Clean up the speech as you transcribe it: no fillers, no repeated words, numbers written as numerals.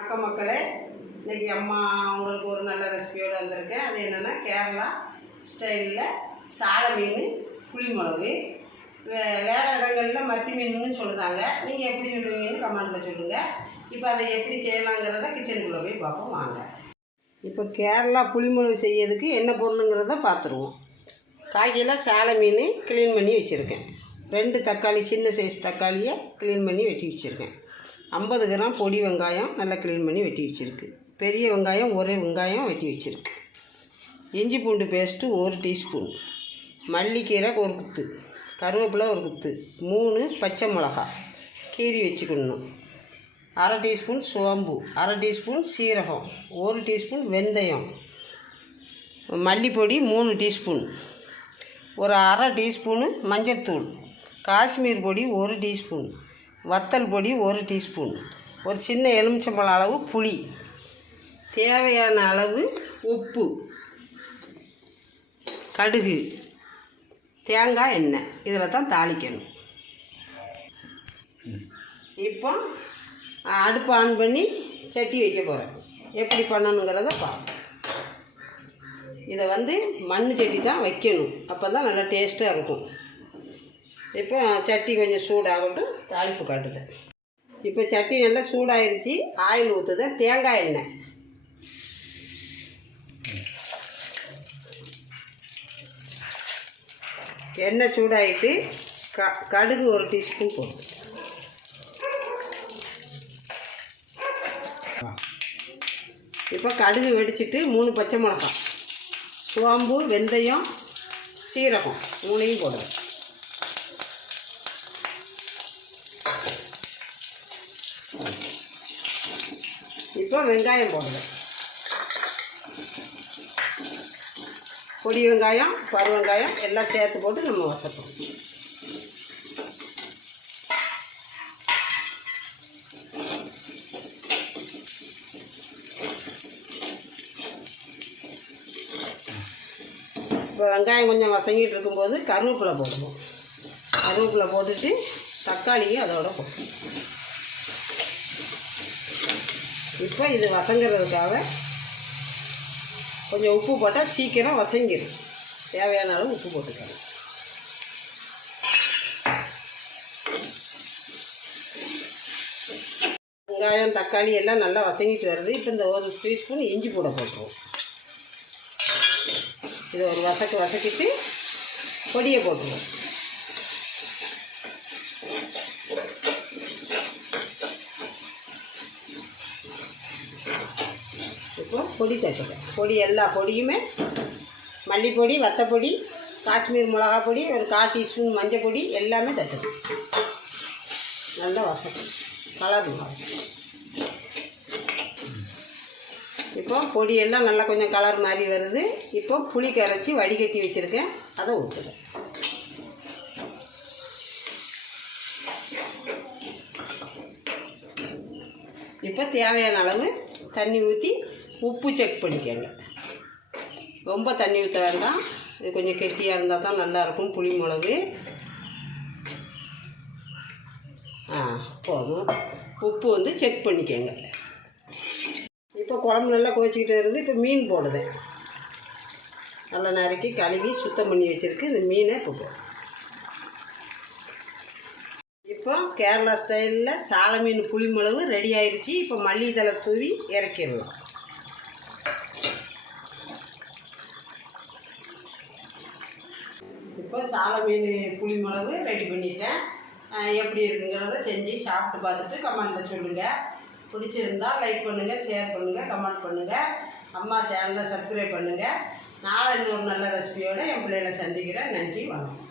வணக்கம் மக்களே, இன்றைக்கி அம்மா அவங்களுக்கு ஒரு நல்ல ரெசிபியோடு வந்திருக்கேன். அது என்னென்னா கேரளா ஸ்டைலில் சாலை மீன் புளிமிளகு. வேறு இடங்களில் மத்தி மீனுன்னு சொல்லுறாங்க. நீங்கள் எப்படி சொல்லுவீங்கன்னு கமெண்ட்டில் சொல்லுங்கள். இப்போ அதை எப்படி செய்யலாங்கிறத கிச்சனுக்குள்ளே போய் பார்ப்போம் வாங்க. இப்போ கேரளா புளிமிளகு செய்யறதுக்கு என்ன பொருளுங்கிறத பார்த்துருவோம். காய்கறியில் சாலை மீன் க்ளீன் பண்ணி வச்சுருக்கேன். 2 தக்காளி, சின்ன சைஸ் தக்காளியை க்ளீன் பண்ணி வெட்டி வச்சுருக்கேன். 50 கிராம் பொடி வெங்காயம் நல்லா க்ளீன் பண்ணி வெட்டி வச்சுருக்கு. பெரிய வெங்காயம் ஒரு வெங்காயம் வெட்டி வச்சுருக்கு. இஞ்சி பூண்டு பேஸ்ட்டு 1 டீஸ்பூன், மல்லிக்கீரை ஒரு குத்து, கருவேப்பிலை ஒரு குத்து, 3 பச்சை மிளகா கீரி வச்சுக்கணும், 1/2 டீஸ்பூன் சோம்பு, 1/2 டீஸ்பூன் சீரகம், 1 டீஸ்பூன் வெந்தயம், மல்லிப்பொடி 3 டீஸ்பூன், ஒரு 1/2 டீஸ்பூனு மஞ்சள்தூள், காஷ்மீர் பொடி 1 டீஸ்பூன், வத்தல் பொடி 1 டீஸ்பூன், ஒரு சின்ன எலுமிச்சம்பழம் அளவு புளி, தேவையான அளவு உப்பு, கடுகு, தேங்காய் எண்ணெய். இதில் தான் தாளிக்கணும். இப்போ அடுப்பு ஆன் பண்ணி சட்டி வைக்க போகிறேன். எப்படி பண்ணணுங்கிறத பார்ப்போம். இதை மண் சட்டி தான் வைக்கணும், அப்போ தான் நல்லா டேஸ்ட்டாக இருக்கும். இப்போ சட்டி கொஞ்சம் சூடாகட்டும், தாளிப்பு காட்டுது. இப்போ சட்டி நல்லா சூடாயிருச்சு, ஆயில் ஊற்றுது, தேங்காய் எண்ணெய், எண்ணெய் சூடாகிட்டு கடுகு 1 டீஸ்பூன் போட்டு, இப்போ கடுகு வெடிச்சிட்டு 3 பச்சை மிளகாய், சோம்பு, வெந்தயம், சீரகம் 3ஐயும் போடுறேன். இப்போ வெங்காயம் போடுறேன். பொடி வெங்காயம், பரு வெங்காயம் எல்லாம் சேர்த்து போட்டு நம்ம வசப்போம். இப்போ வெங்காயம் கொஞ்சம் வசங்கிட்டு இருக்கும்போது கருவேப்பிலை போடுவோம். கருவேப்பிலை போட்டுட்டு தக்காளியும் அதோட போடுவோம். இப்போ இது வசங்கிறதுக்காக கொஞ்சம் உப்பு போட்டால் சீக்கிரம் வசங்கிடும். தேவையான அளவு உப்பு போட்டுக்கலாம். வெங்காயம் தக்காளி எல்லாம் நல்லா வசங்கிட்டு வருது. இப்போ இந்த 1 டீஸ்பூன் இஞ்சி பூடை போட்டுருவோம். இதை ஒரு வசக்கிட்டு பொடியை போட்டுருவோம். இப்போ பொடி தட்டுறேன். பொடி எல்லா பொடியுமே மல்லிப்பொடி, வத்தப்பொடி, காஷ்மீர் மிளகா பொடி, ஒரு 1/4 டீஸ்பூன் மஞ்சள் பொடி எல்லாமே தட்டுறேன். நல்லா வசக்கும், கலர் மாறும். இப்போ பொடியெல்லாம் நல்லா கொஞ்சம் கலர் மாதிரி வருது. இப்போ புளி கரைச்சி வடிகட்டி வச்சுருக்கேன், அதை ஊற்றுறேன். இப்போ தேவையான அளவு தண்ணி ஊற்றி உப்பு செக் பண்ணிக்கோங்க. ரொம்ப தண்ணி ஊற்ற வேண்டாம், இது கொஞ்சம் கெட்டியாக இருந்தால் தான் நல்லாயிருக்கும் புளிமிளகு. போதும். உப்பு செக் பண்ணிக்கோங்க. இப்போ குழம்பு நல்லா கொதிச்சிக்கிட்டு வருது. இப்போ மீன் போடுதேன். நல்லா நறுக்கி கழுவி சுத்தம் பண்ணி வச்சுருக்கு. இந்த மீனை இப்போ போடுறேன். இப்போ கேரளா ஸ்டைலில் சாலை மீன் புளிமிளகு ரெடி ஆயிடுச்சு. இப்போ மல்லித்தலை தூவி இறக்கிடலாம். இப்போ சாலை மீன் புளிமிளகு ரெடி பண்ணிட்டேன். எப்படி இருக்குங்கிறத செஞ்சு சாப்பிட்டு பார்த்துட்டு கமெண்ட்டில் சொல்லுங்கள். பிடிச்சிருந்தா லைக் பண்ணுங்கள், ஷேர் பண்ணுங்கள், கமெண்ட் பண்ணுங்கள். அம்மா சேனலை சப்ஸ்கிரைப் பண்ணுங்கள். நாளை இன்னொரு நல்ல ரெசிபியோடு என் பிள்ளைகளை சந்திக்கிறேன். நன்றி, வணக்கம்.